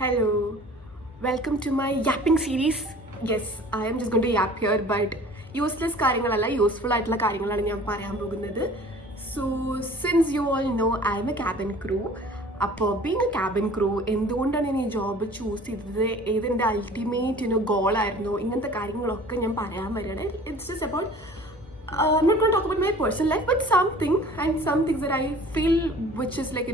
Hello, welcome to my yapping series. Yes, I am just going to yap here, but useless കാര്യങ്ങളല്ല useful ആയിട്ടുള്ള കാര്യങ്ങളാണ് ഞാൻ പറയാൻ പോകുന്നത്. So since you all no I M a cabin crew. അപ്പോൾ being A cabin crew എന്തുകൊണ്ടാണ് ഞാൻ ഈ ജോബ് ചൂസ് ചെയ്തത്, ഏതെൻ്റെ അൾട്ടിമേറ്റ് ഗോളായിരുന്നു, ഇങ്ങനത്തെ കാര്യങ്ങളൊക്കെ ഞാൻ പറയാൻ വരികയാണ്. It's just about I'm not going to talk about my personal life, but some things that I feel which is like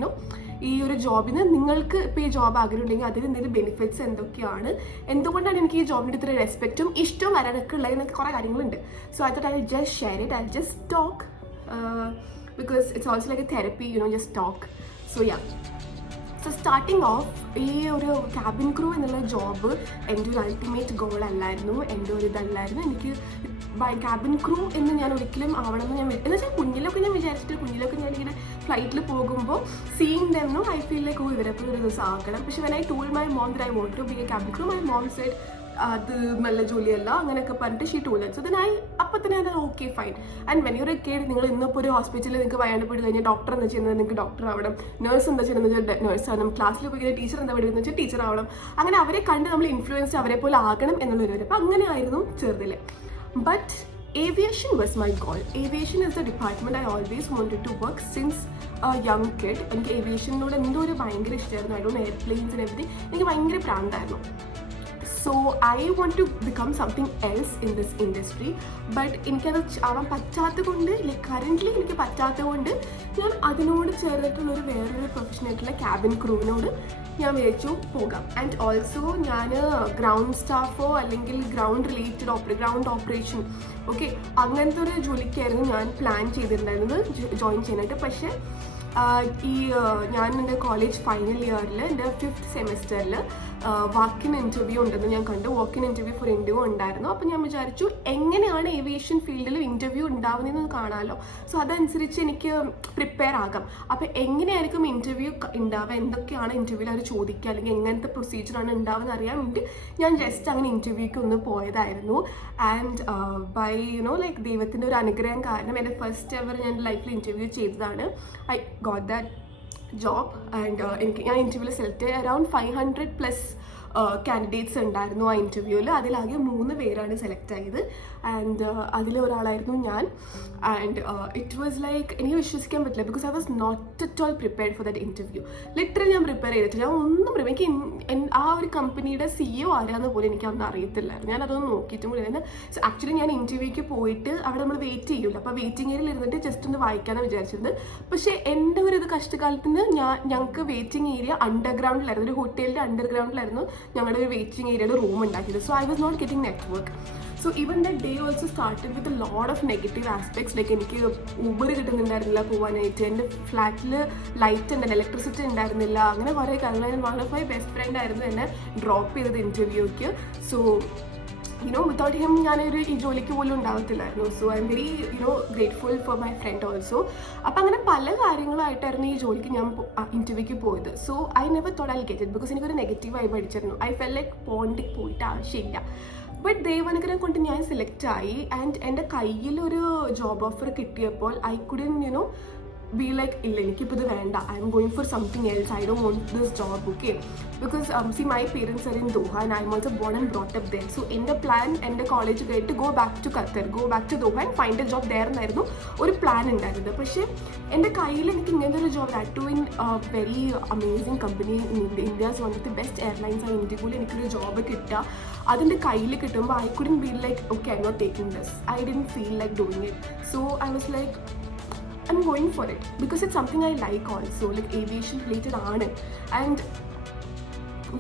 ഈ ഒരു ജോബിന് നിങ്ങൾക്ക് ഇപ്പോൾ ഈ ജോബ് ആഗ്രഹം ഉണ്ടെങ്കിൽ അതിന് എന്തെങ്കിലും ബെനിഫിറ്റ്സ് എന്തൊക്കെയാണ്, എന്തുകൊണ്ടാണ് എനിക്ക് ഈ ജോബിൻ്റെ ഇത്ര റെസ്പെക്റ്റും ഇഷ്ടവും വരാനൊക്കെ ഉള്ളതെന്നൊക്കെ കുറേ കാര്യങ്ങളുണ്ട്. So I thought I will just share it, I just talk because it's also like A therapy, just talk. So yeah, so starting of ഈ ഒരു ക്യാബിൻ ക്രൂ എന്നുള്ള ജോബ് എൻ്റെ ഒരു അൾട്ടിമേറ്റ് ഗോൾ അല്ലായിരുന്നു, എൻ്റെ ഒരു ഇതല്ലായിരുന്നു. എനിക്ക് ക്യാബിൻ ക്രൂ എന്ന് ഞാൻ ഒരിക്കലും ആവണമെന്ന് ഞാൻ എന്ന് വെച്ചാൽ കുഞ്ഞിലൊക്കെ ഞാൻ വിചാരിച്ചിട്ട്, കുഞ്ഞിലൊക്കെ ഞാനിങ്ങനെ ഫ്ലൈറ്റിൽ പോകുമ്പോൾ seeing them I feel like ഇവരെപ്പോൾ ഒരു ദിവസം ആക്കണം. പക്ഷേ when I told my mom that I want to be a cabin crew, my mom said അത് നല്ല ജോലിയല്ല അങ്ങനെയൊക്കെ പറഞ്ഞിട്ട് ഷീ ടോൾഡ്. സോ ദെൻ അപ്പോൾ തന്നെ അത് okay fine. And when you കേട് നിങ്ങൾ ഇന്നിപ്പോൾ ഒരു ഹോസ്പിറ്റലിൽ നിങ്ങൾക്ക് വയ്യാണ്ട് പോയി കഴിഞ്ഞാൽ ഡോക്ടർ എന്താ ചെയ്യുന്നത്, നിങ്ങൾക്ക് ഡോക്ടർ ആവണം, നേഴ്സ് എന്താ ചെയ്യുന്നത് വെച്ചാൽ നേഴ്സ് ആവണം, ക്ലാസ്സിൽ പോയി കഴിഞ്ഞാൽ ടീച്ചർ എന്താ പഠിക്കുന്നത് വെച്ചാൽ ടീച്ചർ ആവണം. അങ്ങനെ അവരെ കണ്ട് നമ്മൾ ഇൻഫ്ലുവൻസ് അവരെ പോലെ ആകണം എന്നുള്ളൊരു വരും. അപ്പോൾ അങ്ങനെയായിരുന്നു ചെറുതിൽ. But aviation was my goal. Aviation is the department I always wanted to work since a young kid. എനിക്ക് ഏവിയേഷനോട് എന്തോ ഒരു ഭയങ്കര ഇഷ്ടമായിരുന്നു. I don't airplanes and everything. എനിക്ക് ഭയങ്കര പ്രാന്തായിരുന്നു. So I want to become something else in this industry. But എനിക്കത് ആവാൻ പറ്റാത്തത് കൊണ്ട്, ലൈക്ക് കറൻ്റ്ലി എനിക്ക് പറ്റാത്തത് കൊണ്ട് ഞാൻ അതിനോട് ചേർന്നിട്ടുള്ളൊരു വേറൊരു പ്രൊഫഷനായിട്ടുള്ള ക്യാബിൻ ക്രൂവിനോട് ഞാൻ വിചാരിച്ചു പോകാം. ആൻഡ് ഓൾസോ ഞാൻ ഗ്രൗണ്ട് സ്റ്റാഫോ അല്ലെങ്കിൽ ഗ്രൗണ്ട് റിലേറ്റഡ് ഗ്രൗണ്ട് ഓപ്പറേഷൻ അങ്ങനത്തെ ഒരു ജോലിക്കായിരുന്നു ഞാൻ പ്ലാൻ ചെയ്തിട്ടുണ്ടായിരുന്നത് ജോയിൻ ചെയ്യാനായിട്ട്. പക്ഷേ ഞാൻ എൻ്റെ കോളേജ് ഫൈനൽ ഇയറിൽ എൻ്റെ 5th സെമിസ്റ്ററിൽ വാക്കിൻ ഇൻ്റർവ്യൂ ഉണ്ടെന്ന് ഞാൻ കണ്ടു. വാക്കിൻ ഇൻ്റർവ്യൂ ഫോർ ഇൻ്റർവ്യൂ ഉണ്ടായിരുന്നു. അപ്പോൾ ഞാൻ വിചാരിച്ചു എങ്ങനെയാണ് ഏവിയേഷൻ ഫീൽഡിൽ ഇൻ്റർവ്യൂ ഉണ്ടാവുന്നതെന്ന് കാണാമല്ലോ. സോ അതനുസരിച്ച് എനിക്ക് പ്രിപ്പയർ ആകാം. അപ്പോൾ എങ്ങനെയായിരിക്കും ഇൻ്റർവ്യൂ ഉണ്ടാവുക, എന്തൊക്കെയാണ് ഇൻ്റർവ്യൂവിൽ അവർ ചോദിക്കുക, അല്ലെങ്കിൽ എങ്ങനത്തെ പ്രൊസീജിയറാണ് ഉണ്ടാവുക അറിയാൻ വേണ്ടി ഞാൻ ജസ്റ്റ് അങ്ങനെ ഇൻ്റർവ്യൂക്ക് ഒന്ന് പോയതായിരുന്നു. ആൻഡ് ബൈ ലൈക്ക് ദൈവത്തിൻ്റെ ഒരു അനുഗ്രഹം കാരണം എൻ്റെ ഫസ്റ്റ് എവർ ഞാൻ ലൈഫിൽ ഇൻ്റർവ്യൂ ചെയ്തതാണ്. I got that job and ഞാൻ ഇൻ്റർവ്യൂവിൽ സെലക്ട് ചെയ്ത് അറൗണ്ട് 500+ കാൻഡിഡേറ്റ്സ് ഉണ്ടായിരുന്നു ആ ഇൻ്റർവ്യൂവിൽ. അതിലാകെ 3 പേരാണ് സെലക്ട് ആയത്. ആൻഡ് അതിലൊരാളായിരുന്നു ഞാൻ. ആൻഡ് ഇറ്റ് വാസ് ലൈക്ക് എനിക്ക് വിശ്വസിക്കാൻ പറ്റില്ല, because I was not at all prepared for that interview. Literally ഞാൻ പ്രിപ്പയർ ചെയ്തിട്ടില്ല, ഞാൻ ഒന്നും എനിക്ക് ആ ഒരു കമ്പനിയുടെ CEO ആരാന്ന് പോലും എനിക്ക് അന്ന് അറിയത്തില്ലായിരുന്നു. ഞാൻ അതൊന്നും നോക്കിയിട്ടും കൂടി ആയിരുന്നു. സോ ആക്ച്വലി ഞാൻ ഇൻ്റർവ്യൂക്ക് പോയിട്ട് അവിടെ നമ്മൾ വെയിറ്റ് ചെയ്യുമല്ലോ, അപ്പോൾ വെയിറ്റിംഗ് ഏരിയയിൽ ഇരുന്നിട്ട് ജസ്റ്റ് ഒന്ന് വായിക്കാമെന്ന് വിചാരിച്ചിരുന്നത്. പക്ഷേ എൻ്റെ ഒരു കഷ്ടകാലത്തിന് ഞങ്ങൾക്ക് വെയിറ്റിംഗ് ഏരിയ അണ്ടർഗ്രൗണ്ടിലായിരുന്നു, ഒരു ഹോട്ടലിൻ്റെ അണ്ടർഗ്രൗണ്ടിലായിരുന്നു ഞങ്ങളുടെ ഒരു വെയിറ്റിംഗ് ഏരിയയിൽ റൂം ഉണ്ടാക്കിയത്. So I was not getting network. So even the day also started with a lot of negative aspects. Like എനിക്ക് ഊബർ കിട്ടുന്നുണ്ടായിരുന്നില്ല പോകാനായിട്ട്, എൻ്റെ ഫ്ലാറ്റിൽ ലൈറ്റ് ഉണ്ടായിരുന്നു, ഇലക്ട്രിസിറ്റി ഉണ്ടായിരുന്നില്ല, അങ്ങനെ കുറേ കാര്യങ്ങൾ. One of my best friend ആയിരുന്നു എന്നെ ഡ്രോപ്പ് ചെയ്തത് ഇൻ്റർവ്യൂക്ക്. സോ വിത്തൗട്ട് ഹിം ഞാനൊരു ഈ ജോലിക്ക് പോലും ഉണ്ടാവത്തില്ലായിരുന്നു. So I am very grateful for my friend also. അപ്പം അങ്ങനെ പല കാര്യങ്ങളായിട്ടായിരുന്നു ഈ ജോലിക്ക് ഞാൻ ഇൻ്റർവ്യൂക്ക് പോയത്. So I never thought I get it, because എനിക്കൊരു നെഗറ്റീവ് വൈബ് അടിച്ചിരുന്നു. ഐ ഫെൽ ലൈക്ക് പോയിട്ട് ആവശ്യമില്ല. ബട്ട് ദൈവാനുഗ്രഹം കൊണ്ട് ഞാൻ സെലക്ട് ആയി. ആൻഡ് എൻ്റെ കയ്യിലൊരു ജോബ് ഓഫർ കിട്ടിയപ്പോൾ ഐ കുഡൻ be like ഇല്ല എനിക്കിപ്പോൾ ഇത് വേണ്ട, I am going for something else, I don't want this job. Because see my parents are in Doha and I am also born and brought up there. So എൻ്റെ plan എൻ്റെ college കഴിഞ്ഞിട്ട് go back to Qatar, go back to Doha and find a job there എന്നായിരുന്നു ഒരു plan ഉണ്ടായിരുന്നത്. പക്ഷേ എൻ്റെ കയ്യിൽ എനിക്ക് ഇങ്ങനത്തെ ഒരു job at to in very amazing company in India's one of the best airlines ആ ഇന്ത്യയിൽ എനിക്കൊരു ജോബ് കിട്ടുക, അതിൻ്റെ കയ്യിൽ കിട്ടുമ്പോൾ I couldn't be like I'm not taking this, I didn't feel like doing it. So I was like I'm going for it because it's something I like also, like aviation related aanu. And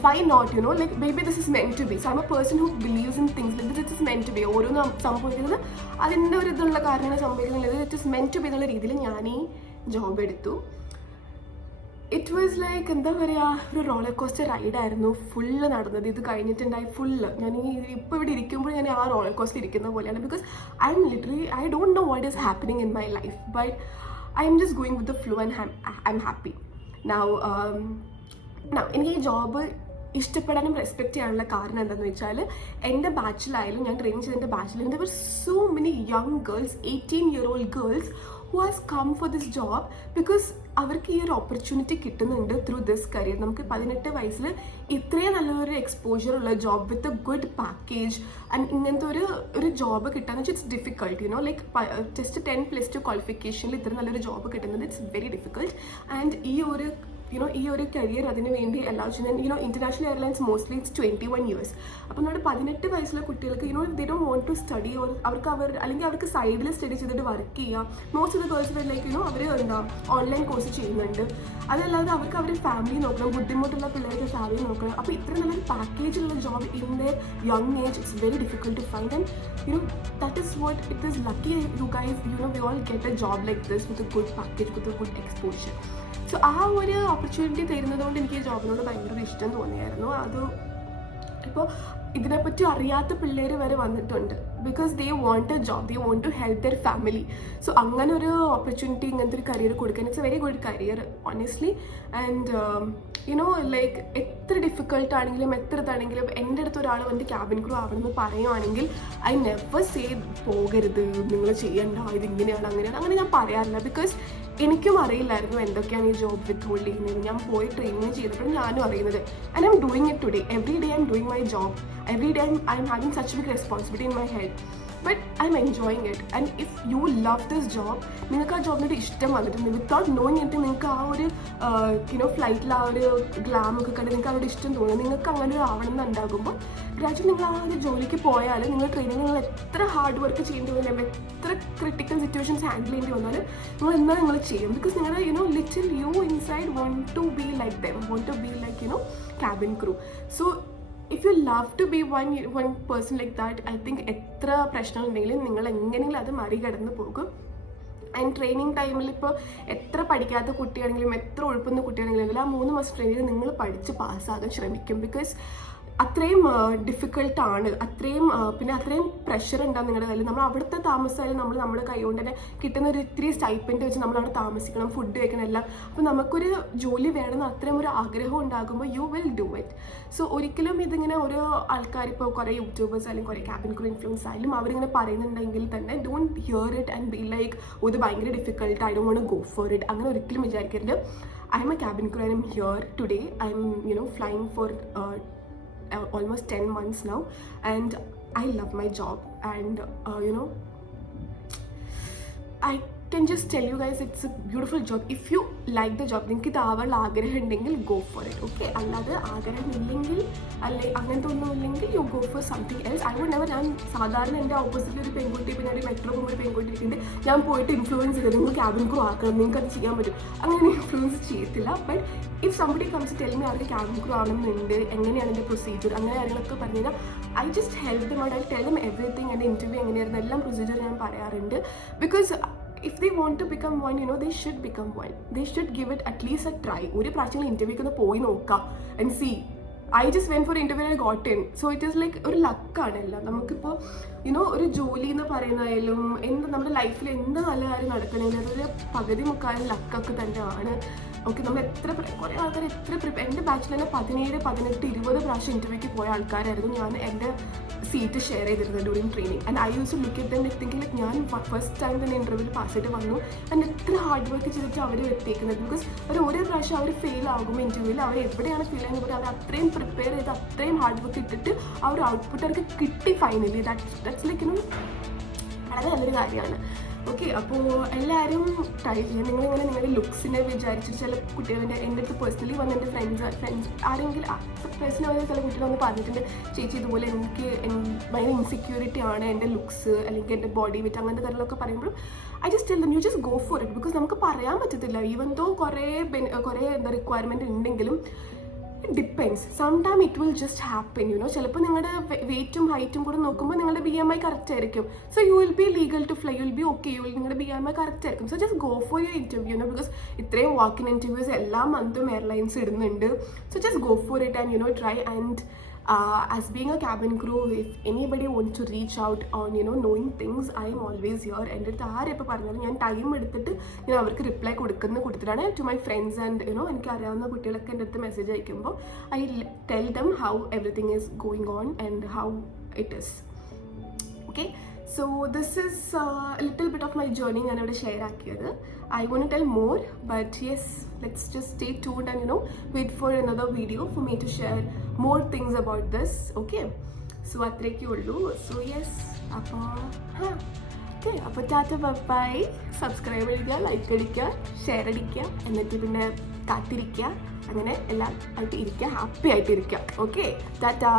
why not, like maybe this is meant to be. So I'm a person who believes in things like this. It is meant to be. ഓരോന്നും സംഭവിക്കുന്നത് അതിൻ്റെ ഒരു ഇതുള്ള കാരണമാണ് സംഭവിക്കുന്നത്. It is മെന്റ് to B എന്നുള്ള രീതിയിൽ ഞാൻ ഈ ജോബ് എടുത്തു. ഇറ്റ് വാസ് ലൈക്ക് എന്താ പറയുക, ഒരു റോളർ കോസ്റ്റർ റൈഡായിരുന്നു ഫുള്ള് നടന്നത്. ഇത് കഴിഞ്ഞിട്ടുണ്ടായി ഫുള്ള് ഞാൻ ഇപ്പോൾ ഇവിടെ ഇരിക്കുമ്പോൾ ഞാൻ ആ റോളർ കോസ്റ്റർ ഇരിക്കുന്ന പോലെയാണ്. Because I don't know what is happening in my life, but I am just going with the flow and I am happy now. എനിക്ക് ഈ ജോബ് ഇഷ്ടപ്പെടാനും റെസ്പെക്റ്റ് ചെയ്യാനുള്ള കാരണം എന്താണെന്ന് വെച്ചാൽ എൻ്റെ ബാച്ചിലായാലും ഞാൻ ട്രെയിൻ ചെയ്ത എൻ്റെ ബാച്ചിലായാലും there were so many young girls, 18-year-old girls who has come for this job because അവർക്ക് ഈ ഒരു ഓപ്പർച്യൂണിറ്റി കിട്ടുന്നുണ്ട് ത്രൂ ദിസ് കരിയർ. നമുക്ക് 18 വയസ്സിൽ ഇത്രയും നല്ലൊരു എക്സ്പോഷർ ഉള്ള job with a good package and ഇങ്ങനത്തെ ഒരു ജോബ് കിട്ടാന്ന് വെച്ചാൽ it's difficult, you know like just 10+2 ക്വാളിഫിക്കേഷനിൽ ഇത്ര നല്ലൊരു ജോബ് കിട്ടുന്നത് ഇറ്റ്സ് വെരി ഡിഫിക്കൾട്ട്. ആൻഡ് ഈ ഒരു കരിയർ അതിന് വേണ്ടി അലൗ ചെയ്യുന്നത് international airlines mostly it's 21 years. അപ്പോൾ നമ്മുടെ 18 വയസ്സുള്ള കുട്ടികൾക്ക് they don't want to study, അല്ലെങ്കിൽ അവർക്ക് സൈഡിൽ സ്റ്റഡി ചെയ്തിട്ട് വർക്ക് ചെയ്യാം. Most of the girls like അവർ എന്താ ഓൺലൈൻ കോഴ്സ് ചെയ്യുന്നുണ്ട്. അതല്ലാതെ അവർക്ക് അവരുടെ ഫാമിലി നോക്കണം, ബുദ്ധിമുട്ടുള്ള പിള്ളേർക്ക് ഫാമിലി നോക്കണം. അപ്പോൾ ഇത്ര നല്ലൊരു പാക്കേജുള്ള job in the young age it's very difficult to find. And that is what it is lucky you guys we all get a job like this with a good package, with a good exposure. So ആ ഒരു opportunity തരുന്നത് കൊണ്ട് എനിക്ക് ഈ ജോബിനോട് ഭയങ്കര ഇഷ്ടം തോന്നിയായിരുന്നു. അത് ഇപ്പോൾ ഇതിനെപ്പറ്റി അറിയാത്ത പിള്ളേർ വരെ വന്നിട്ടുണ്ട് because they want a job, they want to help their family. So അങ്ങനെ ഒരു ഓപ്പർച്യൂണിറ്റി, ഇങ്ങനത്തെ ഒരു കരിയർ കൊടുക്കാൻ it's a very good career honestly. And like എത്ര ഡിഫിക്കൾട്ട് ആണെങ്കിലും എത്ര ഇതാണെങ്കിലും എൻ്റെ അടുത്ത് ഒരാൾ വന്ന് ക്യാബിൻ ക്രൂ ആവണമെന്ന് പറയുവാണെങ്കിൽ ഐ നെവർ സേ പോകരുത്, നിങ്ങൾ ചെയ്യണ്ട, ഇതിങ്ങനെയാണ് അങ്ങനെയാണ്, അങ്ങനെ ഞാൻ പറയാറില്ല. ബിക്കോസ് എനിക്കും അറിയില്ലായിരുന്നു എന്തൊക്കെയാണ് ഈ ജോബ് വിത്ത് ഹോൾഡ് ചെയ്യുന്നത്. ഞാൻ പോയി ട്രെയിനിങ് ചെയ്തപ്പോഴും ഞാനും അറിയുന്നത്. And I am doing it today. Every day I am doing my job. Every day I'm having such a big responsibility in my head, but I'm enjoying it. And if you love this job, നിങ്ങൾക്ക് ആ ജോബിനോട് ഇഷ്ടം വന്നിട്ടുണ്ട് without knowing it, നിങ്ങൾക്ക് ആ ഒരു ഫ്ലൈറ്റിൽ ആ ഒരു ഗ്ലാം ഒക്കെ കണ്ട് നിങ്ങൾക്ക് അവരുടെ ഇഷ്ടം തോന്നുന്നു, നിങ്ങൾക്ക് അങ്ങനെ ഒരു ആവണം എന്നുണ്ടാകുമ്പോൾ ഗ്രാജുവലി നിങ്ങൾ ആ ഒരു ജോലിക്ക് പോയാൽ നിങ്ങൾ ട്രെയിനിങ് നിങ്ങൾ എത്ര ഹാർഡ് വർക്ക് ചെയ്യേണ്ടി വന്നാലും എത്ര ക്രിട്ടിക്കൽ സിറ്റുവേഷൻസ് ഹാൻഡിൽ ചെയ്യേണ്ടി വന്നാലും നിങ്ങൾ ചെയ്യും. ബിക്കോസ് നിങ്ങളുടെ little you inside want to be like them, want to be like cabin crew. So if you love to be one person like that, I think എത്ര പ്രശ്നമുണ്ടെങ്കിലും നിങ്ങൾ എങ്ങനെയെങ്കിലും അത് മറികടന്ന് പോകും. ആൻഡ് ട്രെയിനിങ് ടൈമിൽ ഇപ്പോൾ എത്ര പഠിക്കാത്ത കുട്ടിയാണെങ്കിലും എത്ര ഉഴപ്പുന്ന കുട്ടിയാണെങ്കിലും ആ 3 മാസം ട്രെയിനിങ് നിങ്ങൾ പഠിച്ച് പാസ്സാകാൻ ശ്രമിക്കും. ബിക്കോസ് അത്രയും ഡിഫിക്കൾട്ടാണ്, പിന്നെ അത്രയും പ്രഷർ ഉണ്ടാകും നിങ്ങളുടെ കയ്യിൽ. നമ്മൾ അവിടുത്തെ താമസമായാലും നമ്മൾ നമ്മുടെ കൈ കൊണ്ട് തന്നെ കിട്ടുന്ന ഒരു ഇത്തിരി സ്റ്റൈപ്പൻഡ് വെച്ച് നമ്മൾ അവിടെ താമസിക്കണം, ഫുഡ് കഴിക്കണം എല്ലാം. അപ്പോൾ നമുക്കൊരു ജോലി വേണമെന്ന് അത്രയും ഒരു ആഗ്രഹം ഉണ്ടാകുമ്പോൾ you will do it. So ഒരിക്കലും ഇതിങ്ങനെ ഓരോ ആൾക്കാർ ഇപ്പോൾ കുറേ യൂട്യൂബേഴ്സ് അല്ലെങ്കിൽ കുറേ ക്യാബിൻ ക്രൂ ഇൻഫ്ലുവൻസ് ആയാലും അവരിങ്ങനെ പറയുന്നുണ്ടെങ്കിൽ തന്നെ don't hear it and be like ഇത് ഭയങ്കര difficult, I don't want to go for it. അങ്ങനെ ഒരിക്കലും വിചാരിക്കരുത്. I'm a cabin crew, I'm here today, I'm flying for almost 10 months now, and I love my job. And I can just tell you guys it's a beautiful job. If you like the job, നിങ്ങൾക്ക് ഇത് ആവാനുള്ള ആഗ്രഹം ഉണ്ടെങ്കിൽ go for it. Okay, അല്ലാതെ ആഗ്രഹം ഇല്ലെങ്കിൽ അങ്ങനത്തെ ഒന്നും ഇല്ലെങ്കിൽ you go for something else. I would never. ഞാൻ സാധാരണ എൻ്റെ ഓപ്പോസിറ്റിൽ ഒരു പെൺകുട്ടി, പിന്നെ ഒരു മെട്രോ പോകുമ്പോൾ ഒരു പെൺകുട്ടി ഇരിക്കുന്നുണ്ട്, ഞാൻ പോയിട്ട് ഇൻഫ്ലുവൻസ് ചെയ്തത് നിങ്ങൾ ക്യാബിൻ ക്രൂ ആക്കണം, നിങ്ങൾക്ക് അത് ചെയ്യാൻ പറ്റും, അങ്ങനെ ഇൻഫ്ലുവൻസ് ചെയ്യത്തില്ല. But if somebody comes tell me അവർക്ക് ക്യാബിൻ ക്രൂ ആവണമെന്നുണ്ട്, എങ്ങനെയാണ് എൻ്റെ പ്രൊസീജിയർ, അങ്ങനെ കാര്യങ്ങളൊക്കെ പറഞ്ഞു കഴിഞ്ഞാൽ I just help them out. I tell dum everything. എൻ്റെ ഇൻ്റർവ്യൂ എങ്ങനെയായിരുന്നു എല്ലാം പ്രൊസീജിയർ ഞാൻ പറയാറുണ്ട്. Because if they want to become one, they should become one. They should give it at least a try. ഒരു പ്രാവശ്യം ഇൻ്റർവ്യൂക്ക് ഒന്ന് പോയി നോക്കാം and see. I just went for interview and I got in. So it is like ഒരു ലക്കാണല്ല. നമുക്കിപ്പോൾ ഒരു ജോലി എന്ന് പറയുന്നതായാലും നമ്മുടെ ലൈഫിൽ എന്ത് നല്ല കാര്യം നടക്കണമെങ്കിൽ അതൊരു പകുതി മുക്കാലും ലക്കൊക്കെ തന്നെയാണ്. ഓക്കെ, നമ്മൾ കുറേ ആൾക്കാർ എൻ്റെ ബാച്ചിൽ തന്നെ 17, 18, 20 പ്രാവശ്യം ഇൻ്റർവ്യൂക്ക് പോയ ആൾക്കാരായിരുന്നു ഞാൻ എൻ്റെ സീറ്റ് ഷെയർ ചെയ്തിരുന്നത് during training. And I use to look at them thinking like ഞാൻ ഫസ്റ്റ് ടൈം തന്നെ ഇൻ്റർവ്യൂവിൽ പാസ്സായിട്ട് വന്നു ആൻഡ് എത്ര ഹാർഡ് വർക്ക് ചെയ്തിട്ട് അവർ എത്തിക്കുന്നത്. ബിക്കോസ് അവർ ഓരോ പ്രാവശ്യം അവർ ഫെയിൽ ആകുമ്പോൾ ഇൻ്റർവ്യൂവിൽ അവർ എവിടെയാണ് ഫെയിൽ ആകുന്നത് പോലെ അവർ അത്രയും പ്രിപ്പയർ ചെയ്ത് അത്രയും ഹാർഡ് വർക്ക് ഇട്ടിട്ട് ആ ഒരു ഔട്ട്പുട്ട് അവർക്ക് കിട്ടി ഫൈനലി. ദാറ്റ്സ് ലൈക്ക് വളരെ നല്ലൊരു കാര്യമാണ്. ഓക്കെ, അപ്പോൾ എല്ലാവരും ട്രൈ ചെയ്യാം. നിങ്ങളിങ്ങനെ നിങ്ങളുടെ ലുക്സിനെ വിചാരിച്ചിട്ട് ചില കുട്ടികളുടെ എൻ്റെ അടുത്ത് പേഴ്സണലി വന്ന് എൻ്റെ ഫ്രണ്ട്സ് ആരെങ്കിലും പേഴ്സണലി വന്ന് ചില കുട്ടികൾ വന്ന് പറഞ്ഞിട്ടുണ്ട്, ചേച്ചി ഇതുപോലെ എനിക്ക് ഭയങ്കര ഇൻസെക്യൂരിറ്റി ആണ് എൻ്റെ ലുക്സ് അല്ലെങ്കിൽ എൻ്റെ ബോഡി വെയിറ്റ് അങ്ങനത്തെ കാര്യങ്ങളൊക്കെ പറയുമ്പോഴും I just tell them you just go for it. Because നമുക്ക് പറയാൻ പറ്റത്തില്ല, ഈവൻ ദോ കുറേ റിക്വയർമെൻറ്റ് ഉണ്ടെങ്കിലും it depends. Sometimes it will just happen, ചിലപ്പോൾ നിങ്ങളുടെ വെയിറ്റും ഹൈറ്റും കൂടെ നോക്കുമ്പോൾ നിങ്ങളുടെ BMI കറക്റ്റ് ആയിരിക്കും. So you will be legal to fly, you will be okay, നിങ്ങളുടെ BMI കറക്റ്റ് ആയിരിക്കും. So just go for your interview. Because ഇത്രയും വാക്കിൻ ഇൻ്റർവ്യൂസ് എല്ലാ മന്തും എയർലൈൻസ് ഇടുന്നുണ്ട്. So just go for it and try. And as being a cabin crew, if anybody wants to reach out on knowing things, I am always here. എൻ്റെ അടുത്ത് ആരെപ്പോൾ പറഞ്ഞാലും ഞാൻ time എടുത്തിട്ട് ഞാൻ അവർക്ക് റിപ്ലൈ കൊടുത്തിട്ടാണ് ടു മൈ ഫ്രണ്ട്സ് ആൻഡ് എനിക്ക് അറിയാവുന്ന കുട്ടികളൊക്കെ എൻ്റെ അടുത്ത് മെസ്സേജ് അയക്കുമ്പോൾ I tell them how everything is going on and how it is. Okay, so this is little bit of my journey ഞാനിവിടെ ഷെയർ ആക്കിയത്. I won't tell more, but yes, let's just stay tuned and wait for another video for me to share more things about this. Okay, so അത്രയൊക്കെ ഉള്ളൂ. So yes, അപ്പോൾ okay, അപ്പോൾ tata bye. Subscribe ചെയ്യുക, like അടിക്കുക, share അടിക്കുക, എന്നിട്ട് പിന്നെ കാത്തിരിക്കുക, അങ്ങനെ എല്ലാം ആയിട്ട് ഇരിക്കുക, ഹാപ്പി ആയിട്ട് ഇരിക്കുക. ഓക്കെ, ടാറ്റാ.